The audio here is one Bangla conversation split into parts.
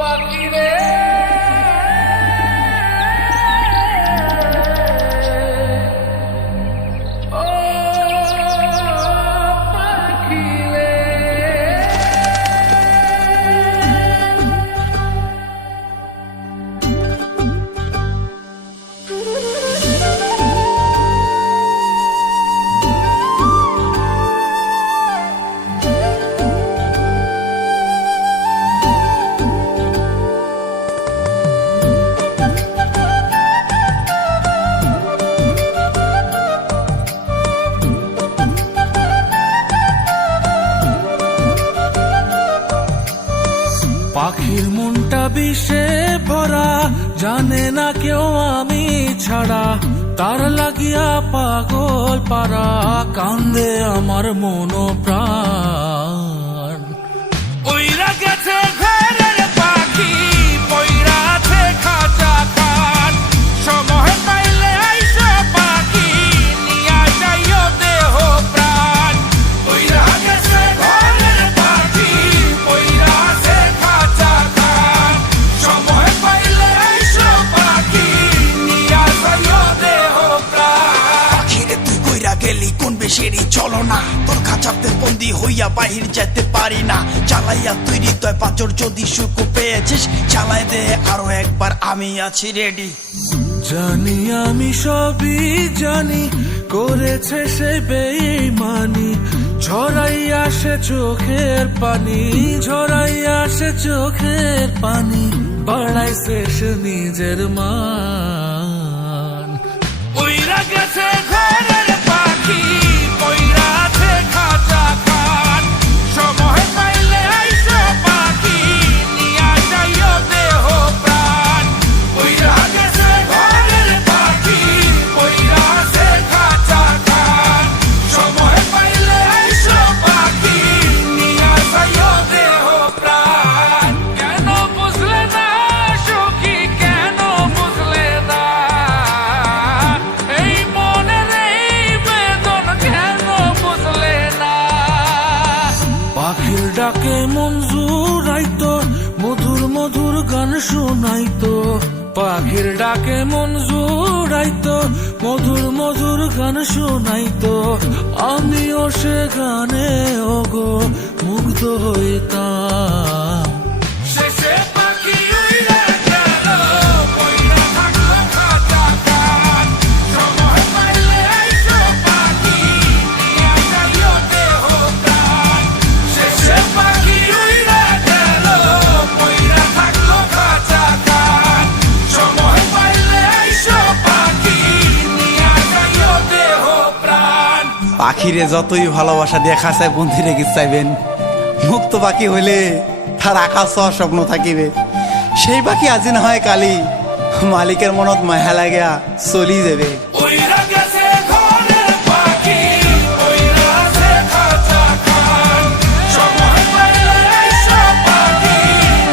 পাখিরে পাখির মনটা বিষে ভরা, জানে না কেউ আমি ছাড়া, তার লাগিয়া পাগল পারা, কান্দে আমার মন প্রাণ। ওইরা গেছে ঘরের পাখি, পইরা আছে খাঁচা খান, সময় পাইলে আইসো পাখি, নিয়া যাইও দেহ প্রাণ। ওইরা গেছে ঘরের পাখি, পইরা আছে খাঁচা খান, সময় পাইলে আইসো পাখি, নিয়া যাইও দেহ প্রাণ। পাখিরে তুই কইরা গেলি কোন বেশেরই চলো না, তোর খাঁচাতে বন্দি হইয়া বাহির যেতে পারি না। চালাইয়া তুই হৃদয় পাচর, যদি সুখ পেয়েছিস চালাই দে আরো একবার, আমি আছি রেডি। জানি আমি সবই জানি, করেছে সে বেঈমানি, ঝরাইয়া সে চোখের পানি, ঝরাইয়া সে চোখের পানি, বাড়াইছে সে নিজের মান। ওইরা গেছে ঘরের পাখি, পইরা আছে খাঁচা খান, সময় পাইলে আইসো পাখি, নিয়া যাইও দেহ প্রাণ। ওইরা গেছে ঘরের পাখি, পইরা আছে খাঁচা খান, সময় পাইলে আইসো পাখি, নিয়া যাইও দেহ প্রাণ। কেন বুঝলে না সখী, কেন বুঝলে না এই মনের এই বেদন, কেন বুঝলে না? পাখির ডাকে মন জুড়াইতো, মধুর মধুর গান শোনাইতো, পাখির ডাকে মন জুড়াইতো, মধুর মধুর গান শোনাইতো, আমিও সে গানে ওগো মুগ্ধ হইতাম। শেষে পাখি উইড়ে গেল, পইড়া থাকলো খাঁচা খান, সময় পাইলে আইসো পাখি, নিয়া যাইও দেহ প্রাণ। শেষে পাখি উইড়ে গেল, পইড়া থাকলো খাঁচা খান, সময় পাইলে আইসো পাখি, নিয়া যাইও দেহ প্রাণ। পাখিরে যতই ভালোবাসা দিয়ে খাঁচায় বন্দি রেখে চাইবেন, মুক্ত পাখি হইলে তার আকাশ স্বপ্ন থাকিবে। সেই পাখি আজি না হয় কালি, মালিকের মনত মায়া লাগিয়া চলি যাবে। ওইরা গেছে ঘরের পাখি, পইরা আছে খাঁচা খান, সময় পাইলে আইসো পাখি,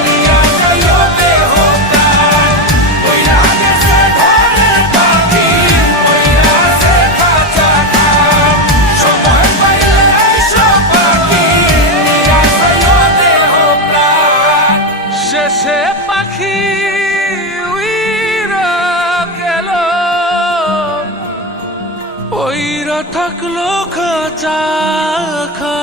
নিয়া যাইও দেহ প্রাণ। ওইরা গেছে ঘরের পাখি, পইরা আছে খাঁচা খান, সময় পাইলে আইসো পাখি, নিয়া যাইও দেহ প্রাণ। শেষে পাখি উইরা গেল, ওইরা থাকলো খাঁচা খান।